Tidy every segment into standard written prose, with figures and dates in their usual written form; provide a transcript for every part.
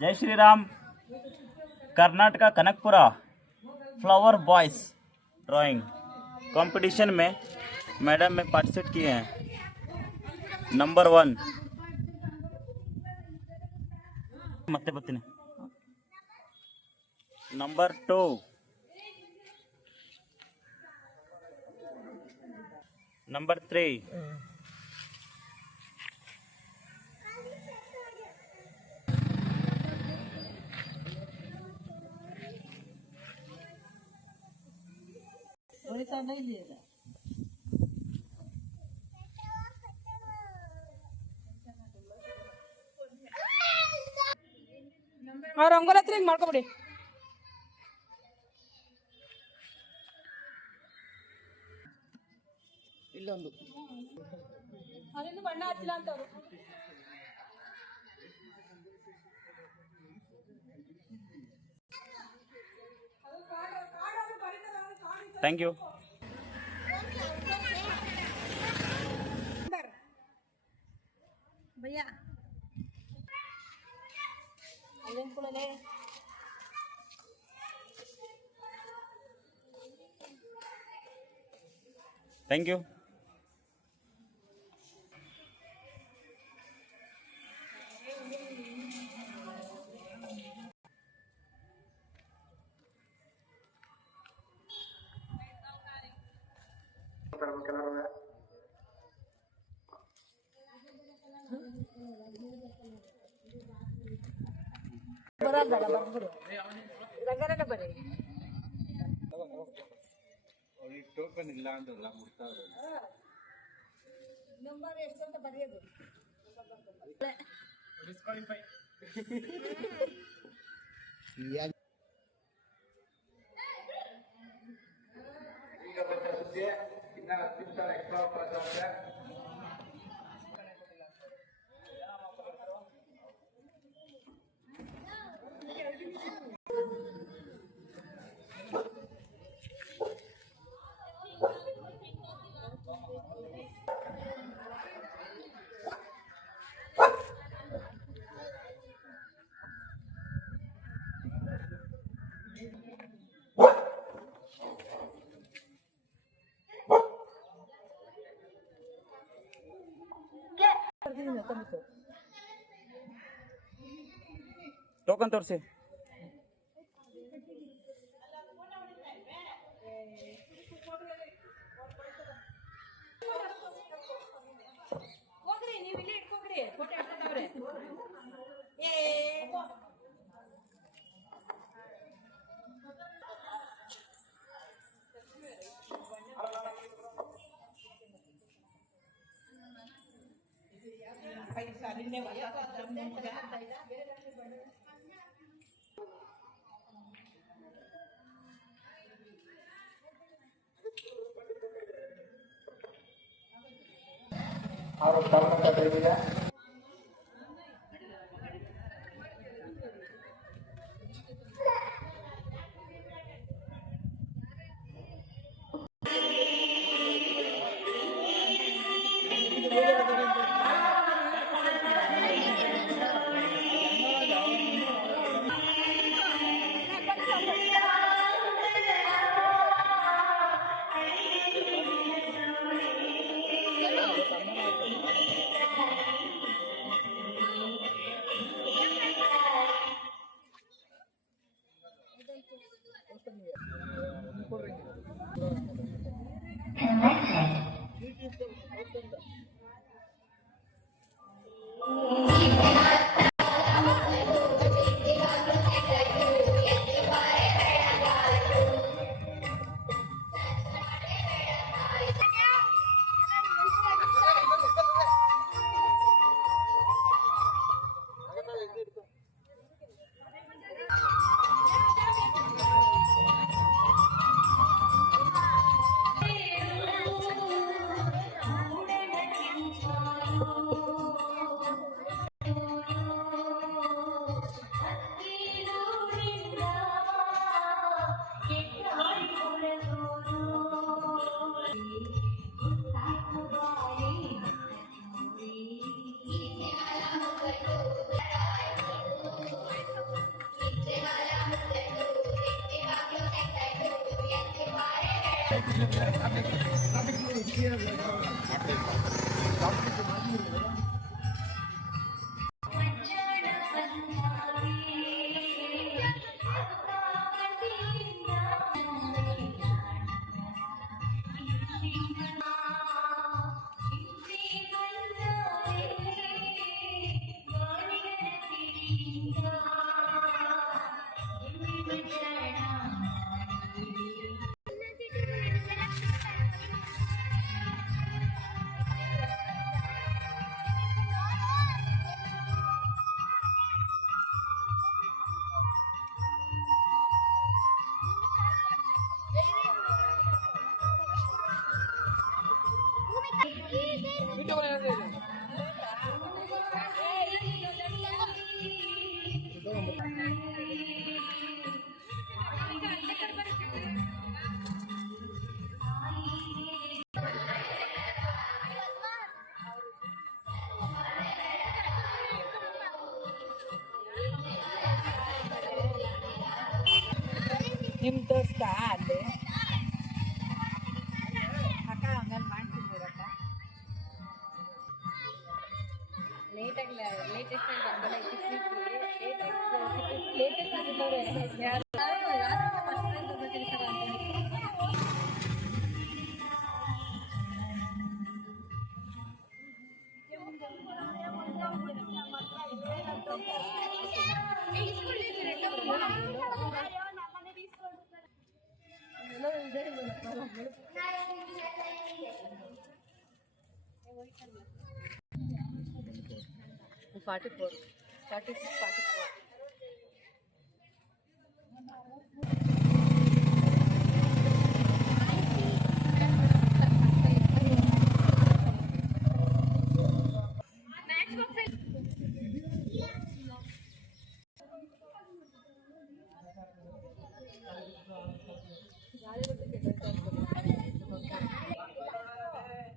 जय Shri Ram. Karnataka Kanakapura flower boys drawing competition में madam में पार्टिसिपेट किए हैं। नंबर 1 ಮತ್ತೆ ಬರ್ತೀನಿ। नंबर 2 नंबर 3 ರಂಗೋಲಿ ಹತ್ರ ಹಿಂಗೆ ಮಾಡ್ಕೊಬಿಡಿ. ಇಲ್ಲೊಂದು ಅಲ್ಲಿಂದ ಬಣ್ಣ ಹಚ್ಚಿಲ್ಲ ಅಂತ ಅವರು. Thank you. भैया थैंक यू। ಬರಲ್ಲ ಬರ್ಬಿಡು ರಂಗರನ್ನ ಬರೀ ಟೋಕನ್ ಇಲ್ಲ ಅಂದ್ರಲ್ಲ ಮುಟ್ತಾರೆ ನಂಬರ್ ಎಷ್ಟು ಅಂತ ಬರೆಯೋದು. ಈಗ ಬರ್ತದೆ ಇನ್ನ 10 ನಿಮಿಷ ಎಕ್ಸ್ಟ್ರಾ ಬರ್ತದೆ. टोकन तोर्सी। ಹೋಗ್ರಿ ನೀವು ಇಲ್ಲಿ ಇಟ್ಕೋಗ್ರಿ ಫೋಟೋ ಇಟ್ಕೊಂಡವ್ರೆ. ಅವರು ಕರ್ನಾಟಕದಲ್ಲಿದೆ. ನಿಮ್ ದೋಸ್ತ ಅಲ್ಲಿ ಅಕ್ಕ ಹಂಗಲ್ಲಿ ಮಾಡ್ತಿದ್ದೀರಕ್ಕ ಲೇಟೆಸ್ಟ್ ಆಗಿದ್ದವ್ರೆ ಯಾರು ಫಾರ್ಟಿ 46 44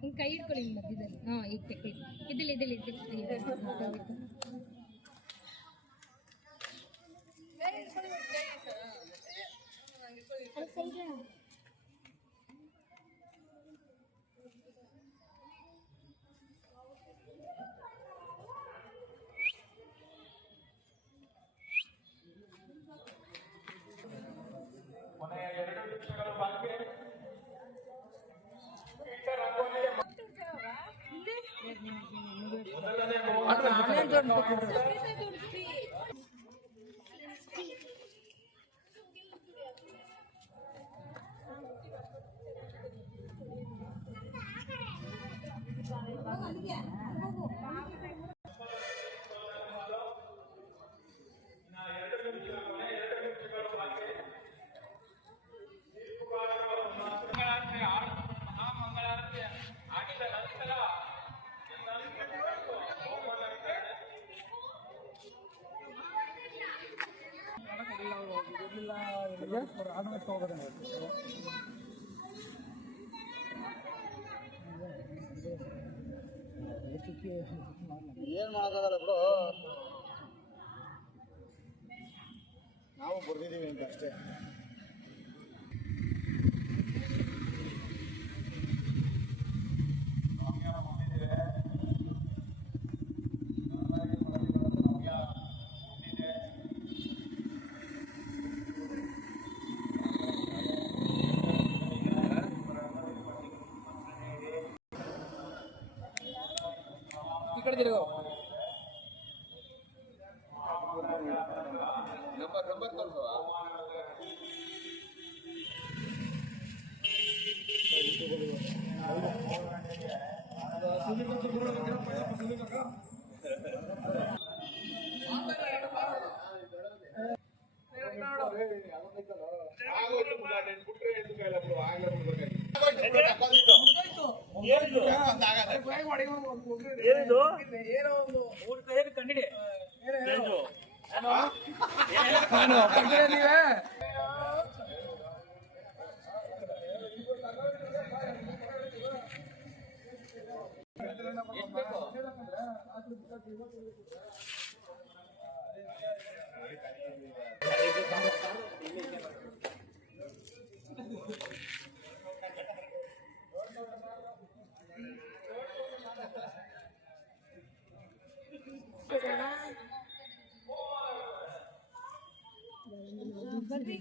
ಹಿಂಗೆ ಕೈ ಇಟ್ಕೊಳ್ಳಿ ಮಧ್ಯದಲ್ಲಿ ಹಾಂ ಈಗ ತೆಕ್ಕಿ ಇದ್ದಿಲ್ಲ ಏನು ಮಾಡೋಕ್ಕಾಗಲ್ಲ ಬಿಡು, ನಾವು ಬರ್ದಿದ್ದೀವಿ ಅಂತ ಅಷ್ಟೇ. ಈ ಕಡೆ ತಿರುಗು. ನಂಬರ್ ತೋರಿಸುವ.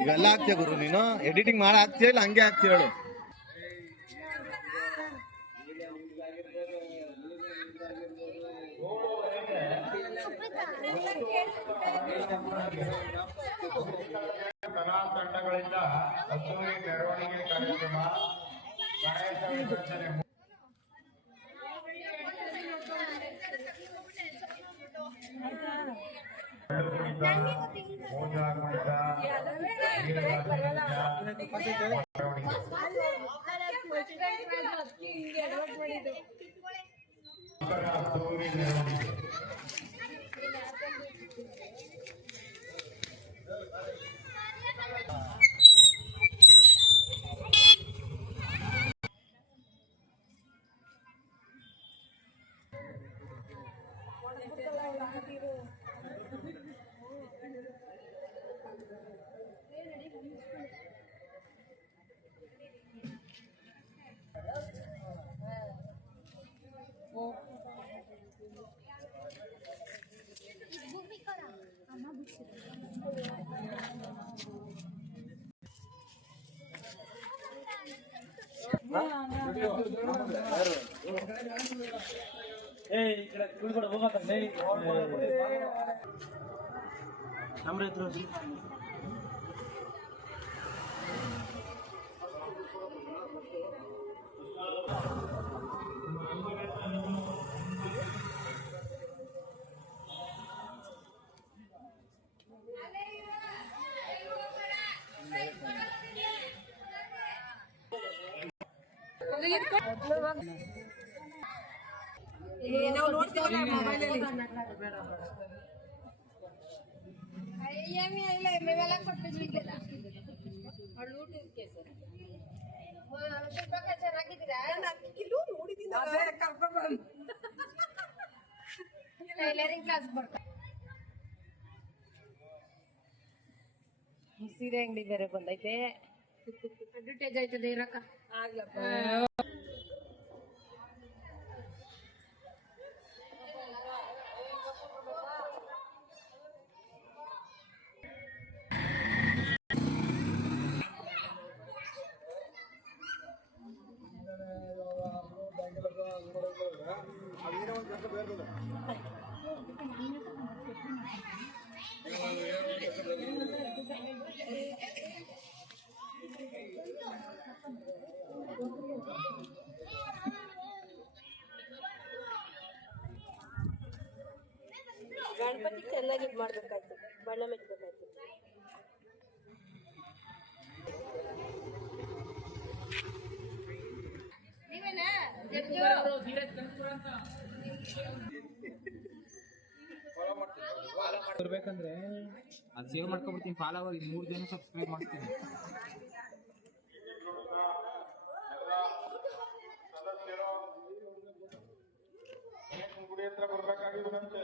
ಇವೆಲ್ಲ ಹಾಕ್ತೀಯ ಗುರು ನೀನು ಎಡಿಟಿಂಗ್ ಮಾಡಿ ಹಾಕ್ತೀಯ ಇಲ್ಲ ಹಂಗೆ ಹಾಕ್ತೀಯ ಹೇಳು. ಕಲಾ ತಂಡಗಳಿಂದ ಅದ್ದೂರಿ ಮೆರವಣಿಗೆ ಕಾರ್ಯಕ್ರಮ ಗಣೇಶ ವಿಸರ್ಜನೆ ಪೂಜಾ ಕುಣಿತ ಅದ್ದೂರಿ ಮೆರವಣಿಗೆ ನಮ್ಮ ರೈತರು ನಾವು ನೋಡ್ತೀವಲ್ಲ ಮೊಬೈಲಲ್ಲಿ ಇಲ್ಲ ಮೇವೆಲ್ಲ ಕೊಟ್ಟಿದ್ವಿ ಅವಳು ಊಟಕ್ಕೆ ಸರ್ ಚೆನ್ನಾಗಿದ್ದೀರಾ ಟೈಲರಿಂಗ್ ಕ್ಲಾಸ್ ಬರ್ತಾ ಸೀರೆ ಅಂಗಡಿ ಬೇರೆ ಬಂದೈತೆ ಅಡ್ವರ್ಟೈಸ್ ಆಯ್ತದೆ ಇರಕ್ಕ ಆಗ್ಲಪ್ಪ ಗಣಪತಿ ಚೆನ್ನಾಗಿ ಇದು ಮಾಡ್ಬೇಕಾಯ್ತು ಬಣ್ಣ ಮೆಚ್ಚಬೇಕಾಯ್ತು ಬರ್ಬೇಕಂದ್ರೆ ಅದು ಸೇವ್ ಮಾಡ್ಕೊಬಿಡ್ತೀನಿ ಫಾಲೋವರ್ 3 ಜನ ಸಬ್ಸ್ಕ್ರೈಬ್ ಮಾಡ್ತೀನಿ. ಗುಡಿ ಹತ್ರ ಬರ್ಬೇಕಾಗಿದ್ದಂತೆ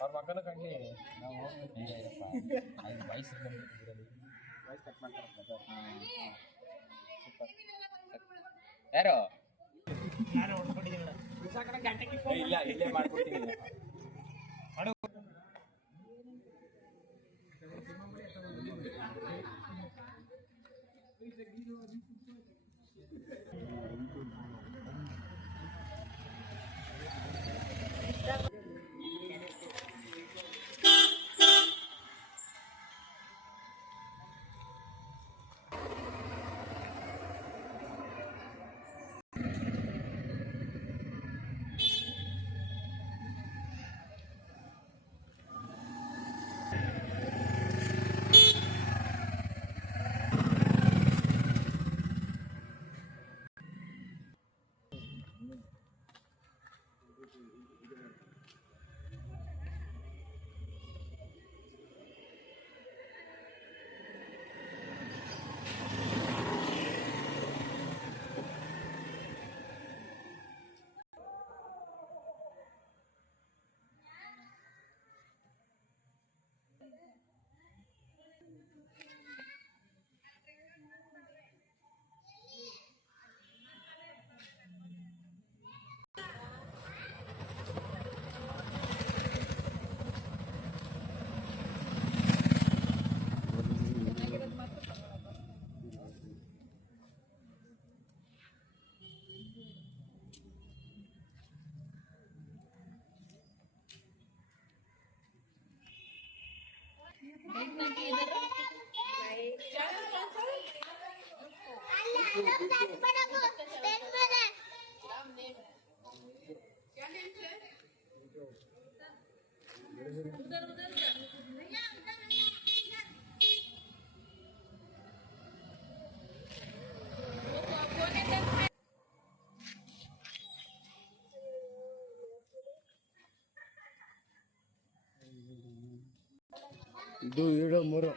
ಅವ್ರ ಮಕ್ಕಳ ಕಂಡು ನಾವು ವಾಯ್ಸ್ ಕಟ್ ಮಾಡ್ತಾರೆ ಯಾರು ಇಲ್ಲ ಇಲ್ಲೇ ಮಾಡ್ಕೊಡ್ತೀನಿ. ಇದು 7 3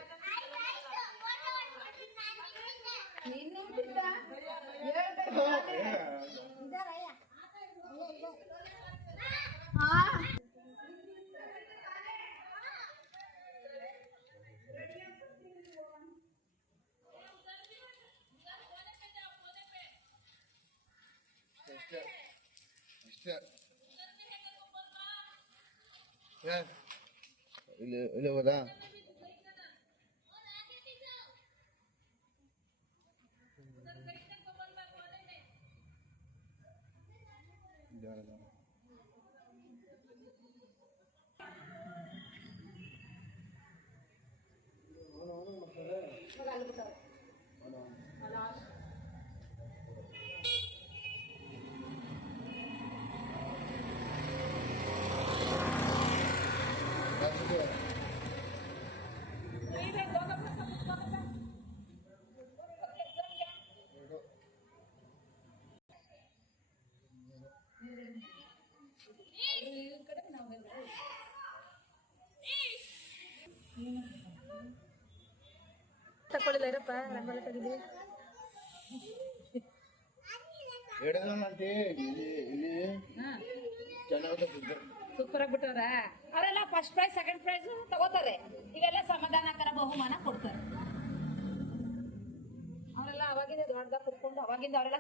ಇಲ್ಲಿ ಹೋದಾ ತಕೊಳ್ಳಿಲ್ಲ ಇರಪ್ಪ ರಂಗೋಲಿ ತೆಗೆದು ಸೂಪರ್ ಆಗ್ಬಿಟ್ಟವ್ರ ಅವರೆಲ್ಲ ಫಸ್ಟ್ ಪ್ರೈಸ್ ಸೆಕೆಂಡ್ ಪ್ರೈಸ್ ತಗೋತಾರೆ ಈಗೆಲ್ಲ ಸಮಾಧಾನಕರ ಬಹುಮಾನ ಕೊಡ್ತಾರೆ ಅವರೆಲ್ಲ ಅವಾಗಿಂದ ದೊಡ್ಡದಾಗ ಕುತ್ಕೊಂಡು ಅವಾಗಿಂದ ಅವರೆಲ್ಲ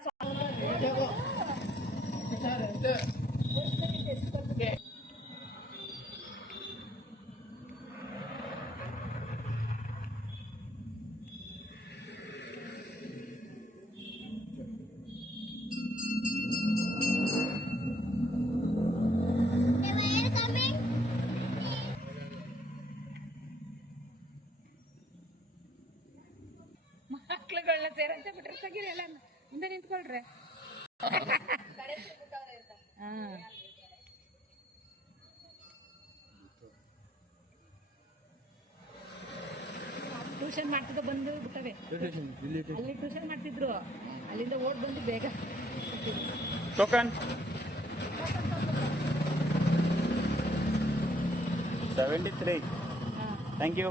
ಮಕ್ಳುಗಳನ್ನ ಸೇರಂತ ಬಿಟ್ರೆ ತೆಗೀರಿ ಎಲ್ಲ ಮುಂದೆ ನಿಂತ್ಕೊಳ್ರಿ ಟ್ಯೂಷನ್ ಮಾಡ್ತಿದ್ದ ಬಂದು ಬಿಟ್ಟವೆ ಅಲ್ಲಿ ಟ್ಯೂಷನ್ ಮಾಡ್ತಿದ್ರು ಅಲ್ಲಿಂದ ಓಡ್ ಬಂದು ಬೇಗ ಟೋಕನ್ 73 ಥ್ಯಾಂಕ್ ಯು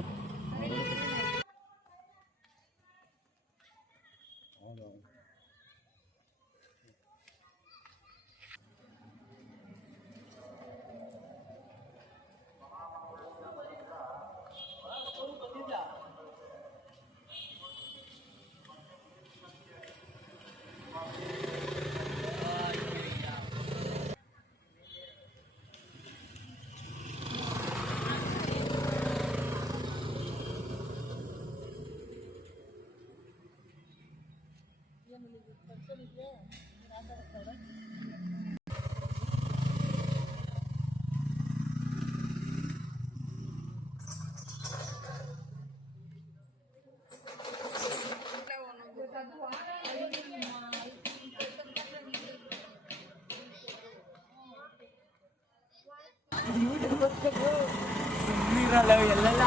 ಎಲ್ಲೆಲ್ಲ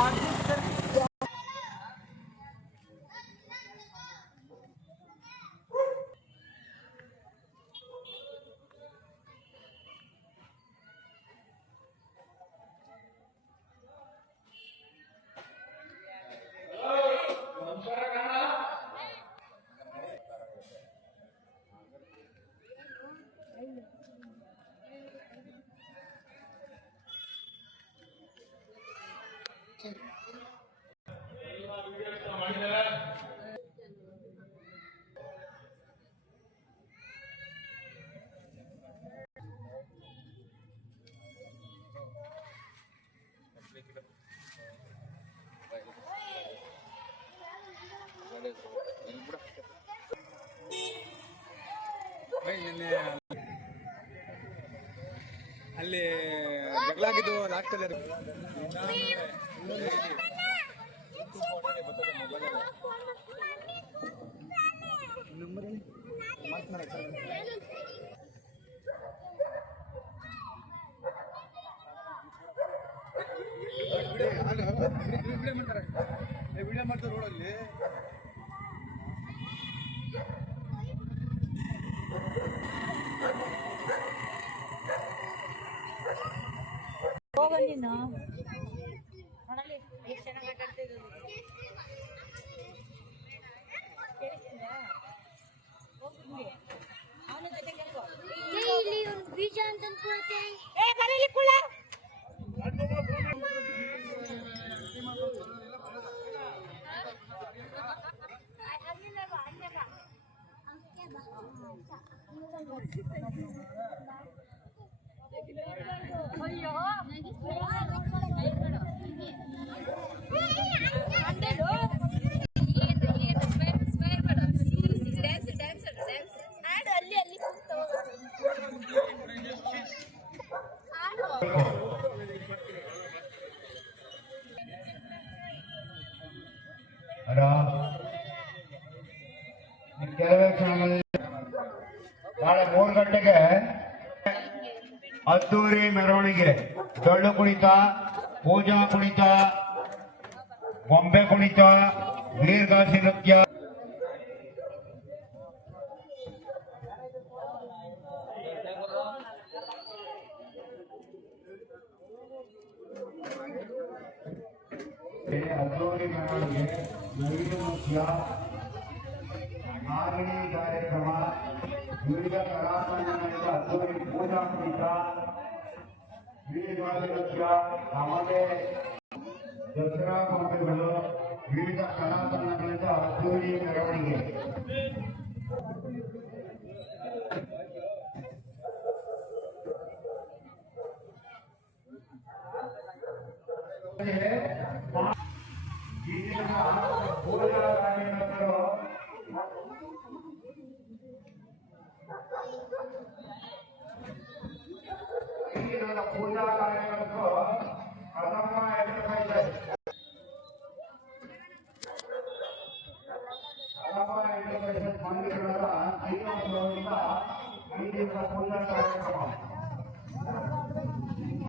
ಅಲ್ಲಿ ಜಗಳ ಆಗಿದ್ದು ಲಾಸ್ಟ್ ಅಲ್ಲಿ ವಿಡಿಯೋ ಮಾಡ್ತಾರೆ ರೋಡಲ್ಲಿ. ಹೋಗ ನೀನು ನೋಡಲಿ ಎಷ್ಟು ಚೆನ್ನಾಗಿ ಮಾತಾಡ್ತಿದ್ದು ಅವನ ಜೊತೆ ಕೇಳ್ಕೊ ಇಲ್ಲಿ ಒಂದು ಬೀಜ ಅಂತ ಅನ್ಕೊಳತ್ತೆ. ಏ ಕರೀಲಿ ಕುಳ್ಳ ಕೆಲವೇ ಕ್ಷಣಗಳಲ್ಲಿ ನಾಳೆ 3 ಗಂಟೆಗೆ ಅದ್ದೂರಿ ಮೆರವಣಿಗೆ, ಡೊಳ್ಳು ಕುಣಿತ, ಪೂಜಾ ಕುಣಿತ, ಗೊಂಬೆ ಕುಣಿತ, ವೀರಗಾಸೆ ನೃತ್ಯ, ಅದ್ದೂರಿ ಮೆರವಣಿಗೆ, ನೈವೇದ್ಯ ನೃತ್ಯ, ನಾಗಣಿ ಕಾರ್ಯಕ್ರಮ, ವಿವಿಧ ಕಲಾತಂಡಗಳಿಂದ ಅದ್ದೂರಿ ಪೂಜಾ ಕುಣಿತ, ವೀರಗಾಸೆ ನೃತ್ಯ, ನಮ್ಮದೇ ದಸರಾ ಗೊಂಬೆಗಳು, ವಿವಿಧ ಕಲಾತಂಡಗಳಿಂದ ಅದ್ದೂರಿ ಮೆರವಣಿಗೆ. ಈ ದಿನ ಪೂಜಾ ಕಾರ್ಯಕ್ರಮಗಳು ಪೂಜಾ ಕಾರ್ಯಕ್ರಮಕ್ಕೂ ಪ್ರಥಮ ಎಂಟರ್ಪ್ರೈಸಸ್ ಮಾಲೀಕರಾದ ಶ್ರೀನಿವಾಸ ಅವರಿಂದ ಈ ದಿವಸ ಪೂಜಾ ಕಾರ್ಯಕ್ರಮ